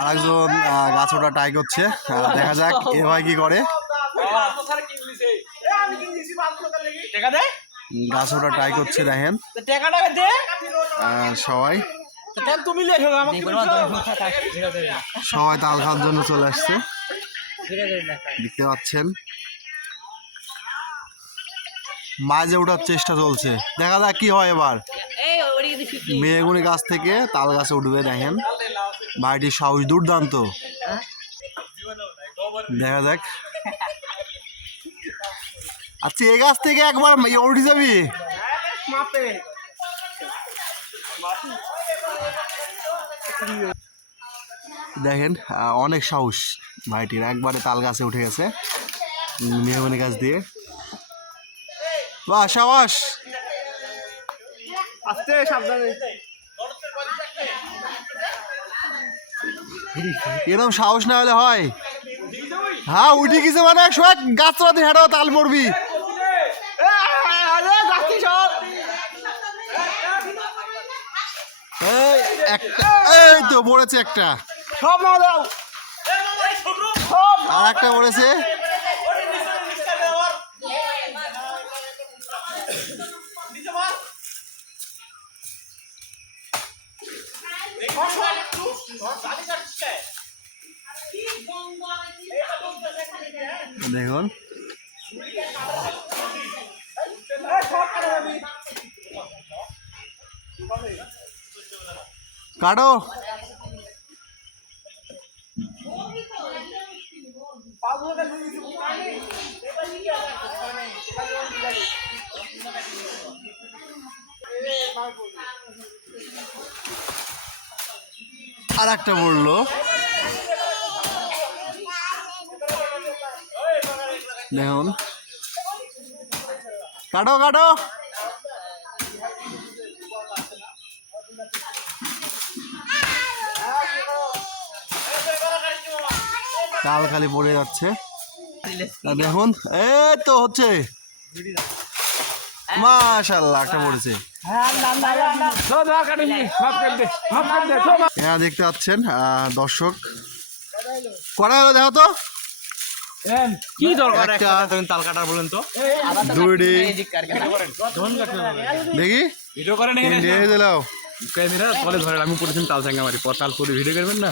আরেকজন আহ, গাছ ওটা ট্রাই করছে। দেখা যাক এ ভাই কি করে। গাছ ওটা ট্রাই করছে দেখেন। সবাই। সবাই তাল খাওয়ার জন্য চলে আসছে। দেখতে পাচ্ছেন। মাঝে ওঠার চেষ্টা চলছে। দেখা যাক কি হয় এবার। মেয়েগুনি গাছ থেকে তাল গাছে উঠবে দেখেন। ভাইটির সাহস দুর্দান্ত। দেখা যাক। আচ্ছা এই গাছ থেকে একবার উঠে যাবি? দেখেন অনেক সাহস ভাইটির একবারে তাল গাছে উঠে গেছে উম, মেহগনি গাছ দিয়ে। বাহ আস্তে সাবধানে। এরকম সাহস না হলে হয়। হ্যাঁ উঠে গেছে মানে সোয়া গাছটা দিয়ে হেঁটাও তাল পড়বি। আরে গাছি সব। এই, একটা এই তো পড়েছে একটা। সব না দাও। আর একটা পড়েছে। দেখুন। কাটো। আর একটা পড়ল দেখুন কাটো কাটো। কাল খালি পড়ে যাচ্ছে। দেখুন এই তো হচ্ছে। মাশাল্লাহ, একটা পড়েছে। করে করে হ্যাঁ দেখতে পাচ্ছেন দর্শক করা হলো দেখো তো কি দরকার একটা তুমি তাল কাটার বলেন তো দেখি ভিডিও করেন এখানে দিয়ে দিলাও ক্যামেরা তলে ধরে আমি পড়েছেন তাল সাঙ্গা মারি পর তাল পরে ভিডিও করবেন না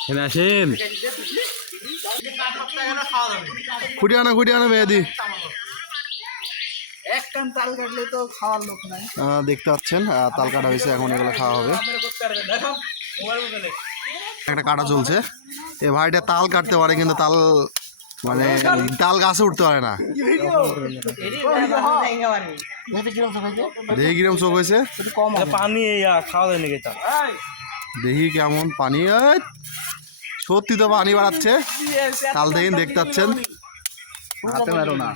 এখানে আসেন খুঁটি আনো খুঁটি আনো মেয়েদি এক কান তাল কাটলে তো খাওয়ার লোক নাই। আহ, দেখতে পাচ্ছেন তাল কাটা হয়েছে এখন এগুলো খাওয়া হবে। একটা কাটা চলছে। এ ভাইটা তাল কাটতে পারে কিন্তু তাল মানে তাল গাছে উঠতে পারে না। দেখি কিরম চোখ হয়েছে? পানি খাওয়া যায় নাকি দেখি কেমন পানি সত্যি তো পানি বাড়াচ্ছে। তাল দেখেন দেখতে পাচ্ছেন। হাতে মারো না।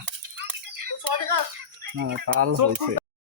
তাল হয়েছে